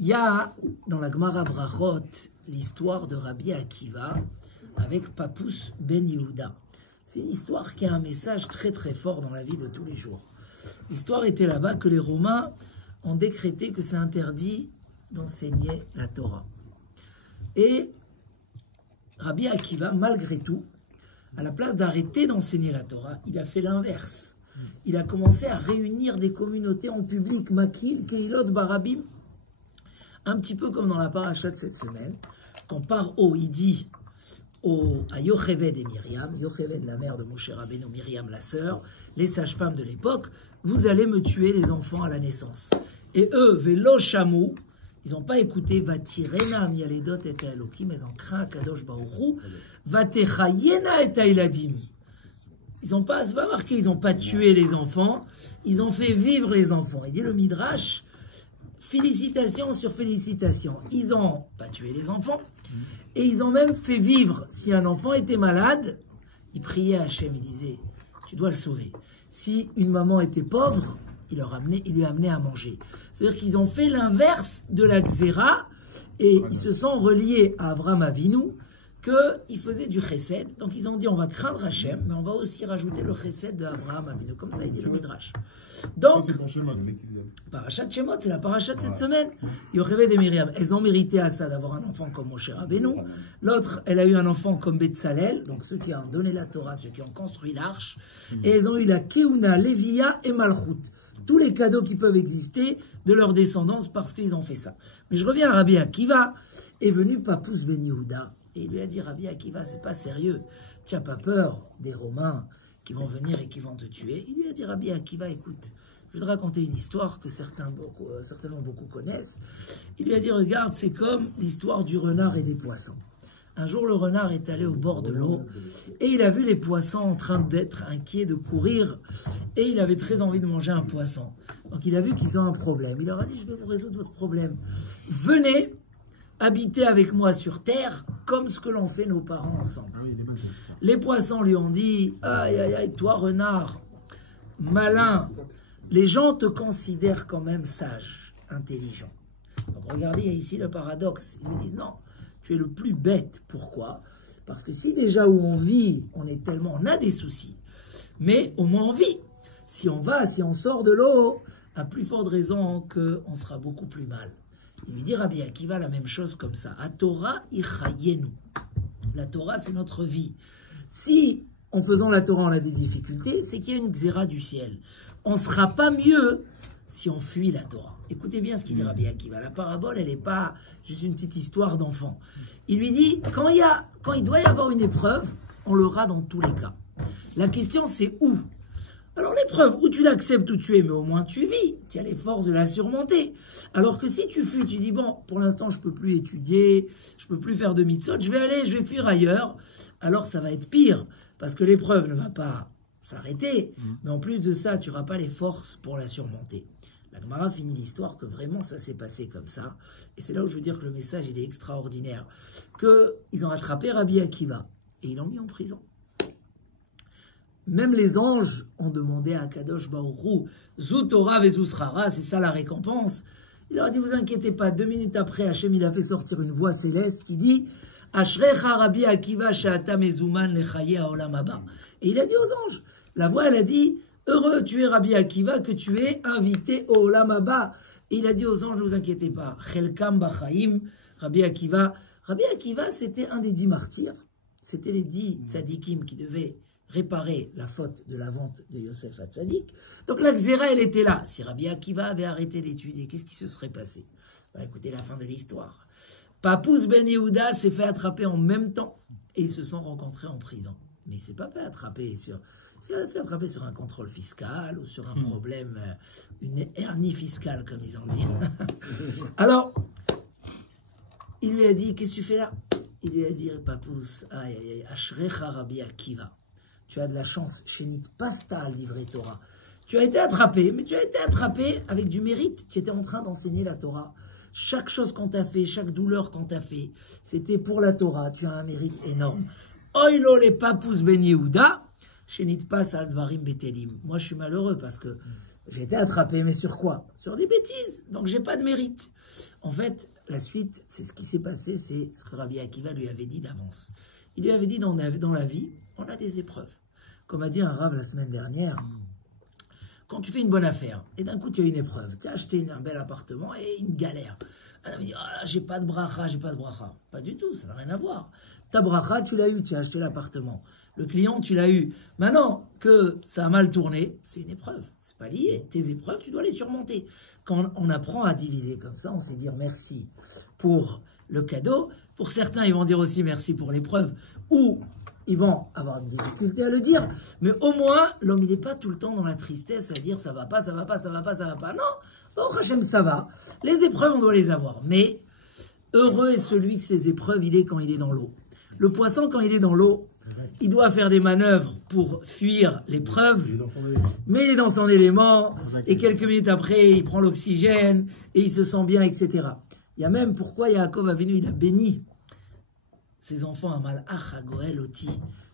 Il y a dans la Gemara Brachot l'histoire de Rabbi Akiva avec Papus ben Yehuda. C'est une histoire qui a un message très très fort dans la vie de tous les jours. L'histoire était là-bas que les Romains ont décrété que c'est interdit d'enseigner la Torah. Et Rabbi Akiva, malgré tout, à la place d'arrêter d'enseigner la Torah, il a fait l'inverse. Il a commencé à réunir des communautés en public, Makil, Keilot, Barabim, un petit peu comme dans la paracha de cette semaine, quand Paro, il dit à Yocheved et Myriam, Yocheved la mère de Moshe Rabbeinu, Myriam la sœur, les sages-femmes de l'époque, vous allez me tuer les enfants à la naissance. Et eux, Velo Shamou, ils n'ont pas écouté Vatirena mialedot et Elokim, mais ont craint Kadosh Baruchu, Vatechayena et Ailadim. Ils n'ont pas, c'est pas marqué, ils n'ont pas tué les enfants, ils ont fait vivre les enfants. Il dit le Midrash, félicitations sur félicitations. Ils n'ont pas tué les enfants, et ils ont même fait vivre. Si un enfant était malade, il priait à Hachem, il disait, tu dois le sauver. Si une maman était pauvre, il lui a amené à manger. C'est-à-dire qu'ils ont fait l'inverse de la Xéra, et ils se sont reliés à Avraham Avinu, qu'il faisait du chesed. Donc ils ont dit, on va craindre Hachem, mais on va aussi rajouter le chesed de Avraham Avinu. Comme ça, il dit le Midrash. Donc, Parashat Shemot, c'est la paracha de cette semaine. Yocheved et Myriam, elles ont mérité à ça d'avoir un enfant comme Moshe Rabbeinu. L'autre, elle a eu un enfant comme Betzalel, donc ceux qui ont donné la Torah, ceux qui ont construit l'arche. Et elles ont eu la Keuna, Lévia et Malchut. Tous les cadeaux qui peuvent exister de leur descendance parce qu'ils ont fait ça. Mais je reviens à Rabbi Akiva. Est venu Papus ben Yehuda. Et il lui a dit, Rabbi Akiva, c'est pas sérieux. Tu n'as pas peur des Romains qui vont venir et qui vont te tuer. Il lui a dit, Rabbi Akiva, écoute, je vais te raconter une histoire que certainement beaucoup connaissent. Il lui a dit, regarde, c'est comme l'histoire du renard et des poissons. Un jour, le renard est allé au bord de l'eau et il a vu les poissons en train d'être inquiets, de courir. Et il avait très envie de manger un poisson. Donc il a vu qu'ils ont un problème. Il leur a dit, je vais vous résoudre votre problème. Venez habiter avec moi sur terre, comme ce que l'ont fait nos parents ensemble. Les poissons lui ont dit, aïe, aïe, aïe, toi renard, malin, les gens te considèrent quand même sage, intelligent. Donc regardez, il y a ici le paradoxe. Ils lui disent, non, tu es le plus bête. Pourquoi? Parce que si déjà où on vit, on a des soucis, mais au moins on vit. Si on sort de l'eau, à plus forte raison qu'on sera beaucoup plus mal. Il lui dit, Rabbi Akiva, la même chose comme ça. A Torah ichayenu. La Torah, c'est notre vie. Si, en faisant la Torah, on a des difficultés, c'est qu'il y a une xéra du ciel. On ne sera pas mieux si on fuit la Torah. Écoutez bien ce qu'il dit Rabbi Akiva. La parabole, elle n'est pas juste une petite histoire d'enfant. Il lui dit, quand il doit y avoir une épreuve, on l'aura dans tous les cas. La question, c'est où? Alors l'épreuve, où tu l'acceptes ou tu es, mais au moins tu vis, tu as les forces de la surmonter. Alors que si tu fuis, tu dis, bon, pour l'instant je ne peux plus étudier, je ne peux plus faire de mitzvot, je vais fuir ailleurs, alors ça va être pire, parce que l'épreuve ne va pas s'arrêter, mais en plus de ça, tu n'auras pas les forces pour la surmonter. La Gemara finit l'histoire que vraiment ça s'est passé comme ça, et c'est là où je veux dire que le message il est extraordinaire, qu'ils ont attrapé Rabbi Akiva, et ils l'ont mis en prison. Même les anges ont demandé à Kadosh Baruchu, Zu Torah vezu Srara, c'est ça la récompense. Il leur a dit, vous inquiétez pas, 2 minutes après, Hachem, il a fait sortir une voix céleste qui dit, Ashrecha Rabbi Akiva she'ata mezuman lechaye ha'olam haba. Et il a dit aux anges, la voix, elle a dit, heureux tu es Rabbi Akiva, que tu es invité au olam haba. Et il a dit aux anges, ne vous inquiétez pas, Chelkam b'chaim, Rabbi Akiva, c'était un des 10 martyrs, c'était les 10 tzadikim qui devaient réparer la faute de la vente de Yosef Hatzadik. Donc la Xéra, elle était là. Si Rabbi Akiva avait arrêté d'étudier, qu'est-ce qui se serait passé? Écoutez la fin de l'histoire. Papus ben Yehuda s'est fait attraper en même temps et ils se sont rencontrés en prison. Mais il ne s'est pas fait attraper sur un contrôle fiscal ou sur un problème, une hernie fiscale, comme ils ont dit. Alors, il lui a dit, qu'est-ce que tu fais là? Il lui a dit, Papus, aïe, aïe, aïe, Ashrecha Rabbi Akiva. Tu as de la chance, Shenit Pastal, livré Torah. Tu as été attrapé, mais tu as été attrapé avec du mérite. Tu étais en train d'enseigner la Torah. Chaque chose qu'on t'a fait, chaque douleur qu'on t'a fait, c'était pour la Torah. Tu as un mérite énorme. Oilo les Papus ben Yehuda, Shenit Pasal Dvarim Betelim. Moi, je suis malheureux parce que j'ai été attrapé, mais sur quoi? Sur des bêtises. Donc, j'ai pas de mérite. En fait, la suite, c'est ce qui s'est passé, c'est ce que Rabbi Akiva lui avait dit d'avance. Il lui avait dit dans la vie, on a des épreuves. Comme a dit un Rav la semaine dernière, quand tu fais une bonne affaire, et d'un coup tu as une épreuve, tu as acheté un bel appartement et une galère. On me dit, ah, j'ai pas de bracha, j'ai pas de bracha. Pas du tout, ça n'a rien à voir. Ta bracha, tu l'as eu, tu as acheté l'appartement. Le client, tu l'as eu. Maintenant que ça a mal tourné, c'est une épreuve. C'est pas lié. Tes épreuves, tu dois les surmonter. Quand on apprend à diviser comme ça, on sait dire merci pour le cadeau. Pour certains, ils vont dire aussi merci pour l'épreuve. Ou ils vont avoir une difficulté à le dire. Mais au moins, l'homme, il n'est pas tout le temps dans la tristesse à dire ça va pas, ça va pas, ça va pas, ça va pas. Non, bon, Hachem, ça va. Les épreuves, on doit les avoir. Mais heureux est celui que ses épreuves, il est quand il est dans l'eau. Le poisson, quand il est dans l'eau, il doit faire des manœuvres pour fuir l'épreuve, mais il est dans son élément, et quelques minutes après, il prend l'oxygène, et il se sent bien, etc. Il y a même pourquoi Yaakov Avinu, il a béni ses enfants à Malach, à Goël, Oti,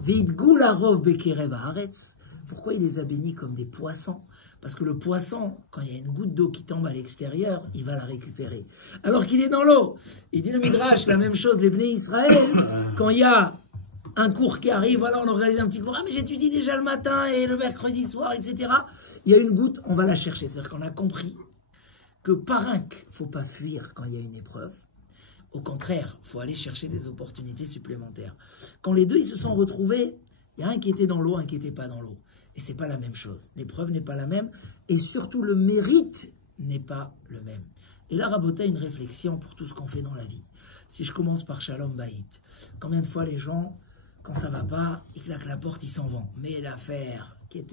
Veidgou larov bekerev haaretz. Pourquoi il les a bénis comme des poissons? Parce que le poisson, quand il y a une goutte d'eau qui tombe à l'extérieur, il va la récupérer. Alors qu'il est dans l'eau. Il dit le Midrash, la même chose, les Bnei Israël, quand il y a un cours qui arrive, voilà, on organise un petit cours, ah mais j'étudie déjà le matin et le mercredi soir, etc. Il y a une goutte, on va la chercher. C'est-à-dire qu'on a compris que parinque, il ne faut pas fuir quand il y a une épreuve. Au contraire, il faut aller chercher des opportunités supplémentaires. Quand les deux ils se sont retrouvés, il y a un qui était dans l'eau, un qui n'était pas dans l'eau. Et ce n'est pas la même chose. L'épreuve n'est pas la même. Et surtout, le mérite n'est pas le même. Et là, Rabota, une réflexion pour tout ce qu'on fait dans la vie. Si je commence par Shalom Bayit, combien de fois les gens, quand ça ne va pas, ils claquent la porte, ils s'en vont. Mais l'affaire qui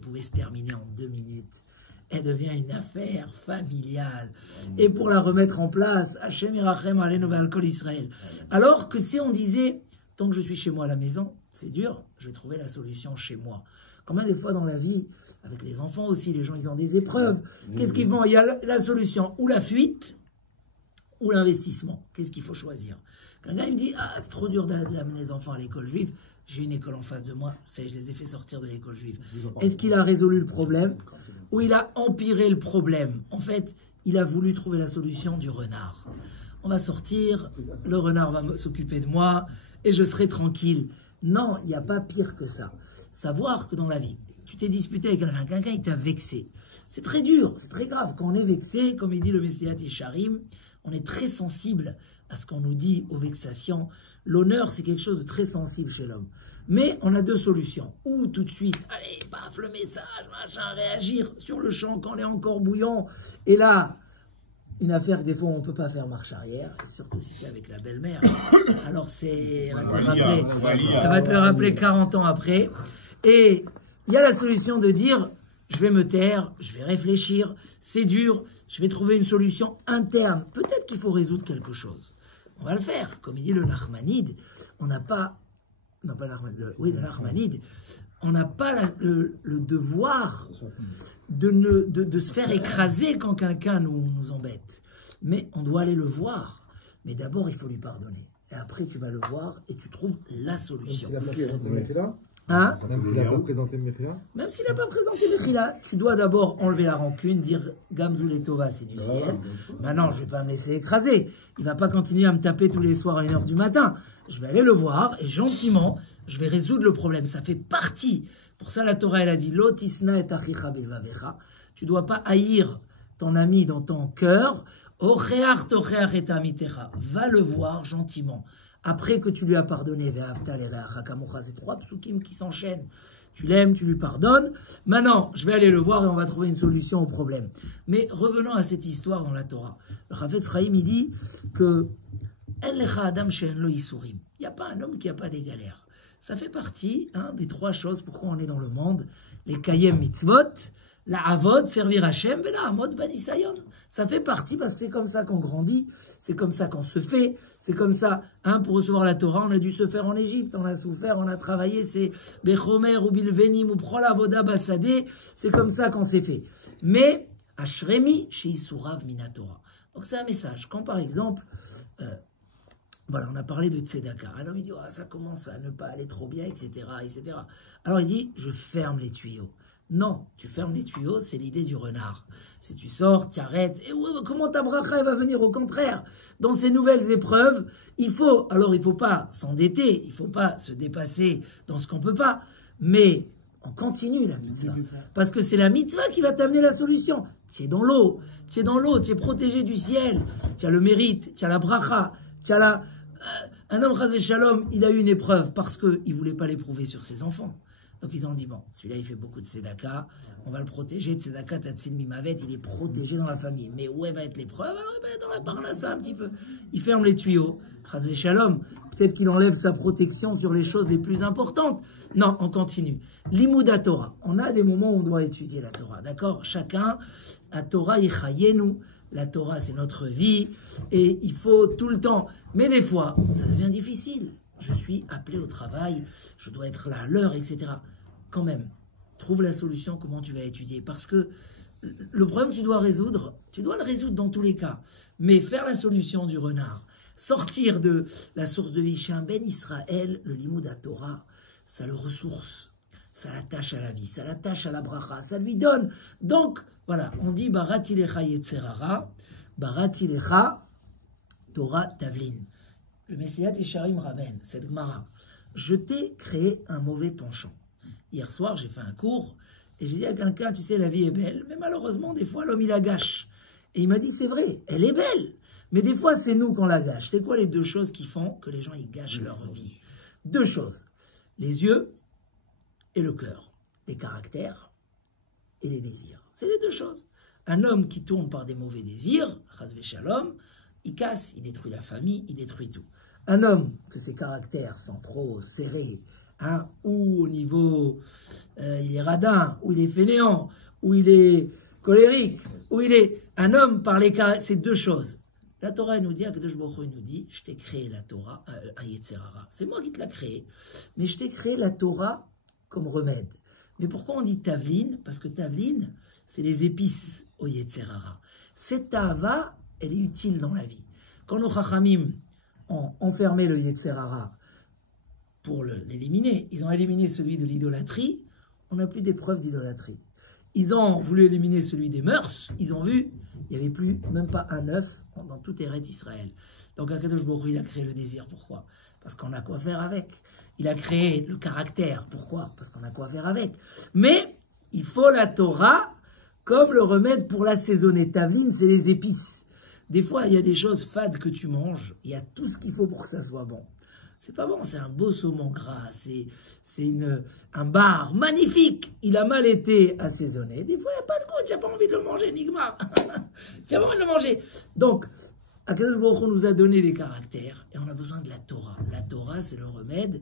pouvait se terminer en 2 minutes, elle devient une affaire familiale. Et pour la remettre en place, Hashem Yirachem Aleinu Ve'al Kol Israël. Alors que si on disait, tant que je suis chez moi à la maison, c'est dur, je vais trouver la solution chez moi. Combien de fois dans la vie, avec les enfants aussi, les gens ils ont des épreuves. Qu'est-ce qu'ils vont? Il y a la solution, ou la fuite, ou l'investissement. Qu'est-ce qu'il faut choisir? Quand un gars il me dit, ah c'est trop dur d'amener les enfants à l'école juive, j'ai une école en face de moi, ça y est, je les ai fait sortir de l'école juive. Est-ce qu'il a résolu le problème? Ou il a empiré le problème? En fait, il a voulu trouver la solution du renard. On va sortir, le renard va s'occuper de moi, et je serai tranquille. Non, il n'y a pas pire que ça. Savoir que dans la vie, tu t'es disputé avec quelqu'un, il t'a vexé. C'est très dur, c'est très grave. Quand on est vexé, comme il dit le Messiat Yesharim, on est très sensible à ce qu'on nous dit, aux vexations. L'honneur, c'est quelque chose de très sensible chez l'homme. Mais on a 2 solutions. Ou tout de suite, allez, paf, le message, machin, réagir sur le champ quand on est encore bouillant. Et là, une affaire que des fois on ne peut pas faire marche arrière, surtout si c'est avec la belle-mère. Alors elle va te le rappeler 40 ans après. Et il y a la solution de dire, je vais me taire, je vais réfléchir, c'est dur, je vais trouver une solution interne. Peut-être qu'il faut résoudre quelque chose. On va le faire. Comme il dit le Nachmanide, on n'a pas... Non, pas le Nachmanide. On n'a pas le devoir de se faire écraser quand quelqu'un nous embête. Mais on doit aller le voir. Mais d'abord, il faut lui pardonner. Et après, tu vas le voir et tu trouves la solution. Hein? Même s'il n'a pas présenté Mechila? Même s'il n'a pas présenté Mechila, tu dois d'abord enlever la rancune, dire Gamzou et Tova, c'est du ciel. Maintenant, je ne vais pas me laisser écraser. Il ne va pas continuer à me taper tous les soirs à 1h du matin. Je vais aller le voir et gentiment, je vais résoudre le problème. Ça fait partie. Pour ça, la Torah, elle a dit Lotisna et achicha bilvavecha. Tu ne dois pas haïr ton ami dans ton cœur. Ocheach tocheach et amitecha. Va le voir gentiment. Après que tu lui as pardonné, c'est 3 psukim qui s'enchaînent. Tu l'aimes, tu lui pardonnes. Maintenant, je vais aller le voir et on va trouver une solution au problème. Mais revenons à cette histoire dans la Torah. Le Chafetz Chaim, il dit que il n'y a pas un homme qui n'a pas des galères. Ça fait partie des 3 choses pourquoi on est dans le monde. Les kayem mitzvot, la avod, servir Hashem, et la hamod banisayon. Ça fait partie parce que c'est comme ça qu'on grandit, c'est comme ça qu'on se fait, c'est comme ça. Pour recevoir la Torah, on a dû se faire en Égypte, on a souffert, on a travaillé, c'est bechomer ou bilvenim ou prol avoda basadé, c'est comme ça qu'on s'est fait. Mais, ashremi chez Isurav minatora. Donc c'est un message. Quand par exemple, voilà, on a parlé de tzedaka. Un homme il dit, ça commence à ne pas aller trop bien, etc., etc. Alors il dit, je ferme les tuyaux. Non, tu fermes les tuyaux, c'est l'idée du renard. Si tu sors, tu arrêtes, et comment ta bracha va venir? Au contraire, dans ces nouvelles épreuves, il faut pas s'endetter, il faut pas se dépasser dans ce qu'on peut pas, mais on continue la mitzvah. Parce que c'est la mitzvah qui va t'amener la solution. Tu es dans l'eau, tu es protégé du ciel, tu as le mérite, tu as la bracha, tu as la... Un homme, chas v'shalom, il a eu une épreuve parce qu'il ne voulait pas l'éprouver sur ses enfants. Donc ils ont dit, bon, celui-là il fait beaucoup de tzedaka, on va le protéger de tzedaka, tatsil mimavet, il est protégé dans la famille. Mais où va être l'épreuve? Alors il va être dans la parnassa un petit peu. Il ferme les tuyaux, chas v'shalom, peut-être qu'il enlève sa protection sur les choses les plus importantes. Non, on continue. Limouda Torah, on a des moments où on doit étudier la Torah, d'accord? Chacun, la Torah yichayenu, la Torah c'est notre vie, et il faut tout le temps. Mais des fois, ça devient difficile. Je suis appelé au travail, je dois être là à l'heure, etc. Quand même, trouve la solution, comment tu vas étudier. Parce que le problème que tu dois résoudre, tu dois le résoudre dans tous les cas. Mais faire la solution du renard, sortir de la source de vie chez un Ben Israël, le Limoud à Torah, ça le ressource, ça l'attache à la vie, ça l'attache à la bracha, ça lui donne. Donc, voilà, on dit Baratilecha Yetzerara, Baratilecha Torah Tavlin. Le Messiat Yesharim Raben, cette Gemara, je t'ai créé un mauvais penchant. Hier soir, j'ai fait un cours et j'ai dit à quelqu'un, tu sais, la vie est belle, mais malheureusement, des fois, l'homme, il la gâche. Et il m'a dit, c'est vrai, elle est belle, mais des fois, c'est nous qu'on la gâche. C'est quoi les deux choses qui font que les gens, ils gâchent leur vie? Deux choses, les yeux et le cœur, les caractères et les désirs. C'est les deux choses. Un homme qui tourne par des mauvais désirs, chas v'shalom, il casse, il détruit la famille, il détruit tout. Un homme que ses caractères sont trop serrés, ou au niveau, il est radin, ou il est fainéant, ou il est colérique, ou il est... Un homme par les caractères, c'est deux choses. La Torah nous dit, Akadosh Baruch Hu nous dit, je t'ai créé la Torah, un Yetzerara. C'est moi qui te l'ai créé, mais je t'ai créé la Torah comme remède. Mais pourquoi on dit Tavlin? Parce que Tavlin, c'est les épices au Yetzerara. Cette Tava, elle est utile dans la vie. Quand nos Chachamim ont enfermé le Yetzerara pour l'éliminer, ils ont éliminé celui de l'idolâtrie, on n'a plus d'épreuve d'idolâtrie. Ils ont voulu éliminer celui des mœurs, ils ont vu, il n'y avait plus, même pas un œuf dans tout Eretz Israël. Donc Akadosh Baruch Hu, il a créé le désir, pourquoi? Parce qu'on a quoi faire avec. Il a créé le caractère, pourquoi? Parce qu'on a quoi faire avec. Mais il faut la Torah comme le remède pour l'assaisonner. Tavlin, c'est les épices. Des fois, il y a des choses fades que tu manges, il y a tout ce qu'il faut pour que ça soit bon. C'est pas bon, c'est un beau saumon gras, c'est un bar magnifique. Il a mal été assaisonné. Des fois, il n'y a pas de goût, tu n'as pas envie de le manger, Nigma. Tu n'as pas envie de le manger. Donc, Akadosh Baruch Hu nous a donné des caractères et on a besoin de la Torah. La Torah, c'est le remède,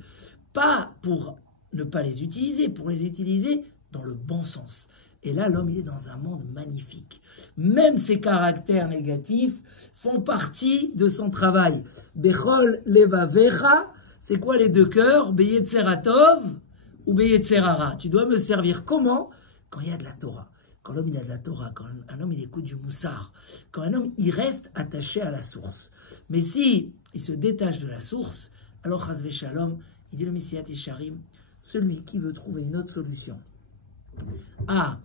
pas pour ne pas les utiliser, pour les utiliser dans le bon sens. Et là, l'homme, il est dans un monde magnifique. Même ses caractères négatifs font partie de son travail. Bechol levavecha, c'est quoi les deux cœurs? Beyetzeratov ou Beyetzerara. Tu dois me servir comment? Quand il y a de la Torah. Quand l'homme, il a de la Torah. Quand un homme, il écoute du moussar. Quand un homme, il reste attaché à la source. Mais si il se détache de la source, alors chas v'shalom, il dit le Messiat Yesharim, celui qui veut trouver une autre solution à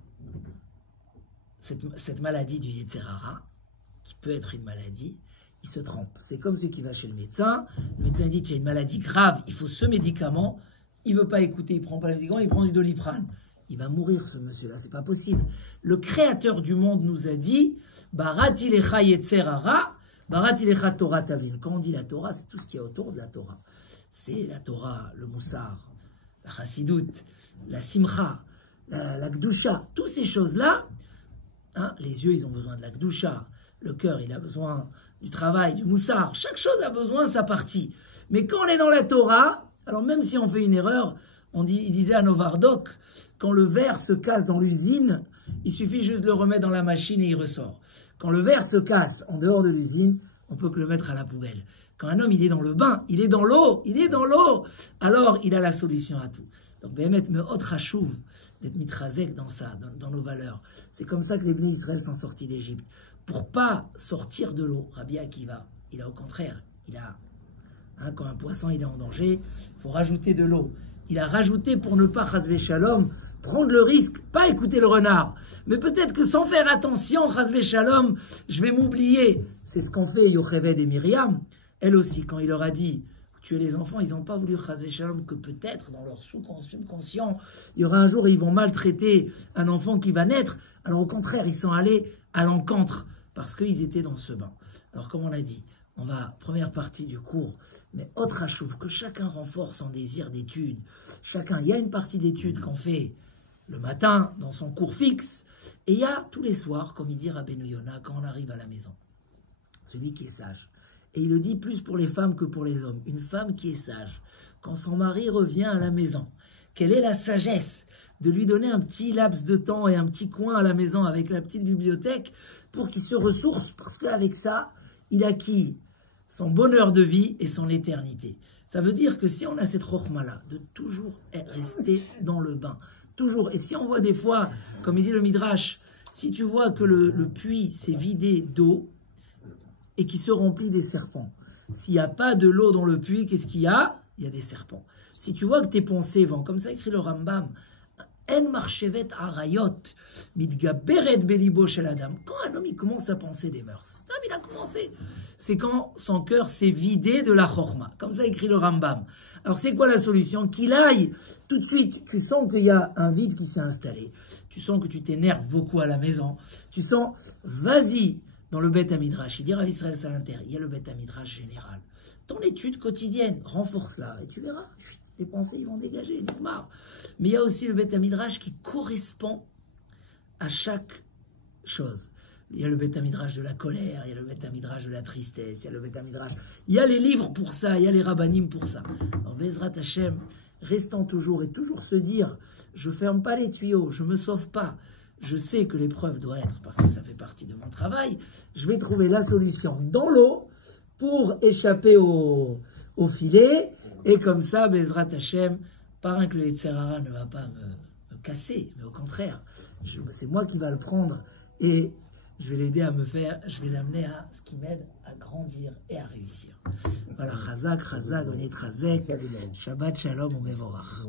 cette maladie du Yetzerara, qui peut être une maladie, il se trompe. C'est comme celui qui va chez le médecin dit tu as une maladie grave, il faut ce médicament, il ne veut pas écouter, il ne prend pas le médicament, il prend du Doliprane. Il va mourir ce monsieur-là, c'est pas possible. Le créateur du monde nous a dit Baratilecha Yetzerara, Baratilecha Torah Tavlin. Quand on dit la Torah, c'est tout ce qui est autour de la Torah. C'est la Torah, le Moussar, la Chassidoute, la Simcha, la Gdusha, toutes ces choses-là, les yeux, ils ont besoin de la Gdusha, le cœur, il a besoin du travail, du Moussar, chaque chose a besoin de sa partie. Mais quand on est dans la Torah, alors même si on fait une erreur, il disait à Novardok, quand le verre se casse dans l'usine, il suffit juste de le remettre dans la machine et il ressort. Quand le verre se casse en dehors de l'usine, on peut que le mettre à la poubelle. Quand un homme, il est dans le bain, il est dans l'eau, alors il a la solution à tout. Donc, Béhémet me'ot chashuv d'être mitrazek dans nos valeurs. C'est comme ça que les Bnei Israël sont sortis d'Égypte. Pour pas sortir de l'eau, Rabbi Akiva, il a au contraire, quand un poisson il est en danger, il faut rajouter de l'eau. il a rajouté pour ne pas, chasvé shalom, prendre le risque, pas écouter le renard. Mais peut-être que sans faire attention, chasvé shalom, je vais m'oublier. C'est ce qu'ont fait Yocheved et Myriam. Elle aussi, quand il leur a dit tuer les enfants, ils n'ont pas voulu chasvé shalom que peut-être dans leur subconscient, il y aura un jour où ils vont maltraiter un enfant qui va naître. Alors au contraire, ils sont allés à l'encontre parce qu'ils étaient dans ce bain. Alors comme on a dit, on va, première partie du cours, mais autre achouve, que chacun renforce son désir d'étude. Chacun, il y a une partie d'étude qu'on fait le matin dans son cours fixe, et il y a tous les soirs, comme il dit Rabbeinu Yona, quand on arrive à la maison. Celui qui est sage. Et il le dit plus pour les femmes que pour les hommes. Une femme qui est sage, quand son mari revient à la maison, quelle est la sagesse de lui donner un petit laps de temps et un petit coin à la maison avec la petite bibliothèque pour qu'il se ressource, parce qu'avec ça, il acquit son bonheur de vie et son éternité. Ça veut dire que si on a cette chokhmah-là, de toujours rester dans le bain, toujours, et si on voit des fois, comme il dit le Midrash, si tu vois que le puits s'est vidé d'eau et qu'il se remplit des serpents, s'il n'y a pas de l'eau dans le puits, qu'est-ce qu'il y a? Il y a des serpents. Si tu vois que tes pensées vont, comme ça écrit le Rambam, En marchevet arayot, mitgaberet belibo shel adam. Quand un homme il commence à penser des mœurs, il a commencé. C'est quand son cœur s'est vidé de la chokhmah. Comme ça écrit le Rambam. Alors c'est quoi la solution? Qu'il aille tout de suite. Tu sens qu'il y a un vide qui s'est installé. Tu sens que tu t'énerves beaucoup à la maison. Tu sens, vas-y dans le Beth Midrash. Il dit Rav Israël Salanter, il y a le Beth Midrash général. Ton étude quotidienne, renforce-la et tu verras. Les pensées, ils vont dégager, normal. Mais il y a aussi le Beth Midrash qui correspond à chaque chose. Il y a le Beth Midrash de la colère, il y a le Beth Midrash de la tristesse, il y a le Beth Midrash. Il y a les livres pour ça, il y a les rabbanim pour ça. Alors, Bezrat Hashem, restant toujours et toujours se dire, je ferme pas les tuyaux, je me sauve pas. Je sais que l'épreuve doit être, parce que ça fait partie de mon travail, je vais trouver la solution dans l'eau pour échapper au filet. Et comme ça, Bezrat Hashem, pas que le Yetzer Hara ne va pas me casser, mais au contraire, c'est moi qui va le prendre et je vais l'aider à je vais l'amener à ce qui m'aide à grandir et à réussir. Voilà, Chazak, Chazak, Onet Chazek, Shabbat Shalom, Mevorach.